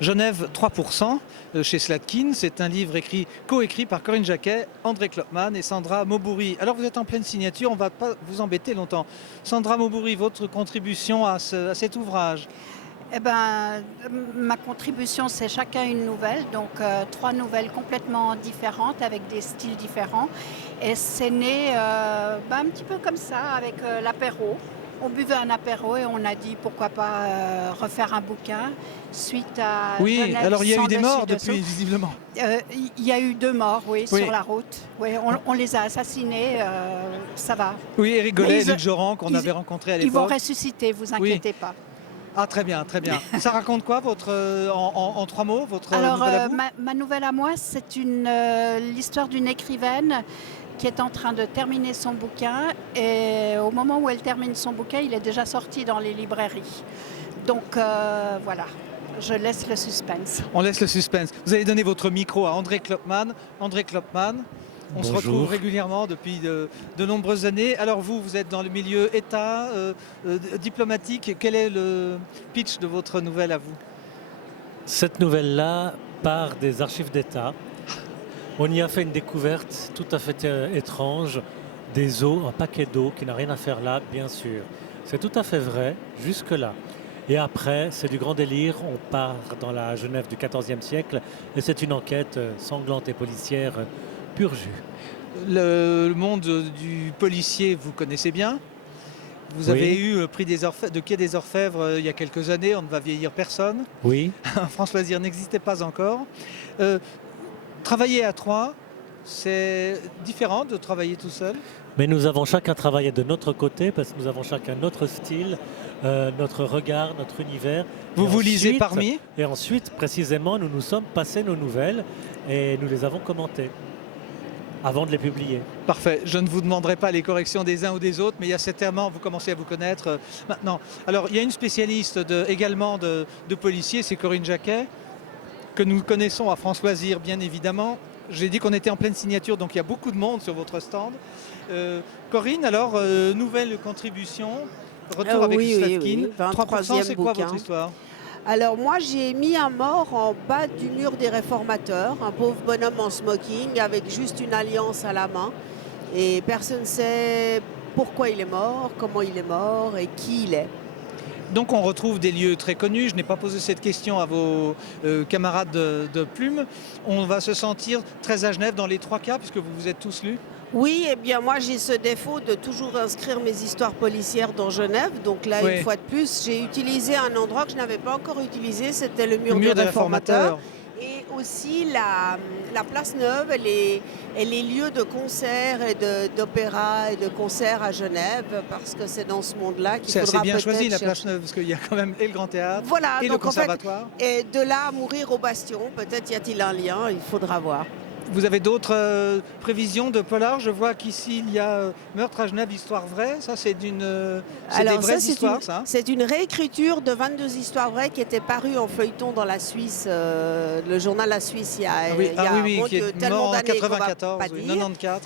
Genève 3% chez Slatkin. C'est un livre coécrit par Corinne Jacquet, André Klopman et Sandra Maubouri. Alors vous êtes en pleine signature, on ne va pas vous embêter longtemps. Sandra Maubouri, votre contribution à cet ouvrage? Eh ben, ma contribution, c'est chacun une nouvelle, donc 3 nouvelles complètement différentes avec des styles différents. Et c'est né un petit peu comme ça, avec l'apéro. On buvait un apéro et on a dit pourquoi pas refaire un bouquin suite à Oui, Genève alors il y a sans eu des morts dessus depuis, dessous. visiblement. Il y a eu 2 morts, oui, Oui. sur la route. Oui, on les a assassinés, ça va. Oui, Éric Gollet Mais et Luc Joran qu'on avait rencontrés à Ils vont l'époque. ressusciter, vous inquiétez pas. Ah très bien, très bien. Ça raconte quoi en 3 mots, votre Alors, nouvelle à vous? ma nouvelle à moi, c'est l'histoire d'une écrivaine qui est en train de terminer son bouquin. Et au moment où elle termine son bouquin, il est déjà sorti dans les librairies. Donc voilà, je laisse le suspense. On laisse le suspense. Vous allez donner votre micro à André Klopman. André Klopman, on se retrouve régulièrement depuis de nombreuses années. Alors vous êtes dans le milieu État, diplomatique. Quel est le pitch de votre nouvelle à vous? Cette nouvelle-là part des archives d'État. On y a fait une découverte tout à fait étrange, des eaux, un paquet d'eau qui n'a rien à faire là, bien sûr. C'est tout à fait vrai, jusque-là. Et après, c'est du grand délire, on part dans la Genève du XIVe siècle, et c'est une enquête sanglante et policière pur jus. Le monde du policier, vous connaissez bien. Vous avez eu le prix de Quai des Orfèvres il y a quelques années, on ne va vieillir personne. Oui. France Loisirs n'existait pas encore. Travailler à 3, c'est différent de travailler tout seul? Mais nous avons chacun travaillé de notre côté parce que nous avons chacun notre style, notre regard, notre univers. Vous lisez parmi? Et ensuite, précisément, nous nous sommes passés nos nouvelles et nous les avons commentées avant de les publier. Parfait. Je ne vous demanderai pas les corrections des uns ou des autres, mais il y a certainement, vous commencez à vous connaître maintenant. Alors, il y a une spécialiste également de policiers, c'est Corinne Jacquet, que nous connaissons à France Loisirs, bien évidemment. J'ai dit qu'on était en pleine signature, donc il y a beaucoup de monde sur votre stand. Corinne, alors, nouvelle contribution, retour avec Slatkin. Oui. 3%, c'est quoi bouquin. votre histoire? Alors moi j'ai mis un mort en bas du mur des réformateurs, un pauvre bonhomme en smoking avec juste une alliance à la main. Et personne ne sait pourquoi il est mort, comment il est mort et qui il est. Donc on retrouve des lieux très connus. Je n'ai pas posé cette question à vos camarades de plume. On va se sentir très à Genève dans les 3 cas, puisque vous vous êtes tous lus. Oui, eh bien moi j'ai ce défaut de toujours inscrire mes histoires policières dans Genève. Donc là, une fois de plus, j'ai utilisé un endroit que je n'avais pas encore utilisé, c'était le mur des réformateurs. Et aussi la place Neuve, et les lieux de concerts et d'opéra et de concerts à Genève, parce que c'est dans ce monde-là qu'il faudra peut-être... C'est bien choisi la place Neuve, parce qu'il y a quand même et le Grand Théâtre et le Conservatoire. En fait, et de là à mourir au Bastion, peut-être y a-t-il un lien, il faudra voir. Vous avez d'autres prévisions de polar? Je vois qu'ici il y a Meurtre à Genève, histoire vraie. Ça, c'est des vraies histoires, ça? C'est une réécriture de 22 histoires vraies qui étaient parues en feuilleton dans la Suisse, le journal La Suisse, il y a qui est tellement mort en d'années 94, pas dire. 94.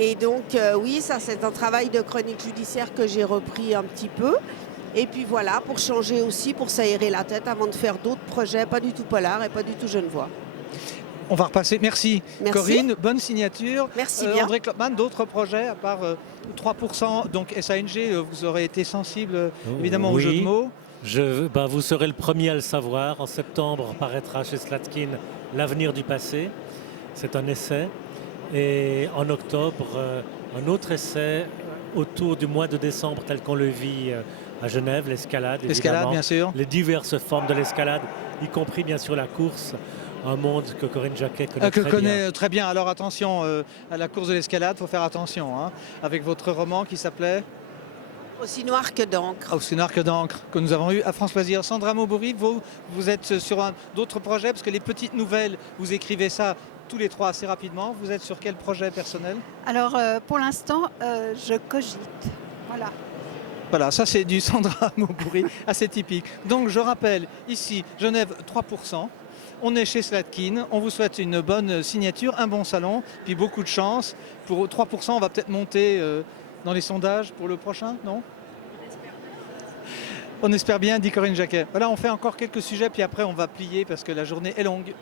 Et donc, oui, ça c'est un travail de chronique judiciaire que j'ai repris un petit peu. Et puis voilà, pour changer aussi, pour s'aérer la tête avant de faire d'autres projets, pas du tout polar et pas du tout genevois. On va repasser. Merci. Corinne, bonne signature. Merci bien. André Klopman, d'autres projets à part 3%, donc SANG, vous aurez été sensible évidemment au jeu de mots. Vous serez le premier à le savoir. En septembre paraîtra chez Slatkin L'avenir du passé. C'est un essai. Et en octobre, un autre essai autour du mois de décembre tel qu'on le vit à Genève, l'escalade. L'escalade, bien sûr. Les diverses formes de l'escalade, y compris bien sûr la course. Un monde que Corinne Jacquet connaît très bien. Alors attention, à la course de l'escalade, il faut faire attention. Avec votre roman qui s'appelait Aussi noir que d'encre. Aussi noir que d'encre, que nous avons eu à France Loisirs. Sandra Maubouri, vous êtes sur d'autres projets, parce que les petites nouvelles, vous écrivez ça tous les 3 assez rapidement. Vous êtes sur quel projet personnel? Alors pour l'instant, je cogite. Voilà. Voilà, ça c'est du Sandra Maubouri, assez typique. Donc je rappelle, ici, Genève 3%. On est chez Slatkin, on vous souhaite une bonne signature, un bon salon, puis beaucoup de chance. Pour 3%, on va peut-être monter dans les sondages pour le prochain, non? On espère bien, dit Corinne Jacquet. Voilà, on fait encore quelques sujets, puis après on va plier parce que la journée est longue.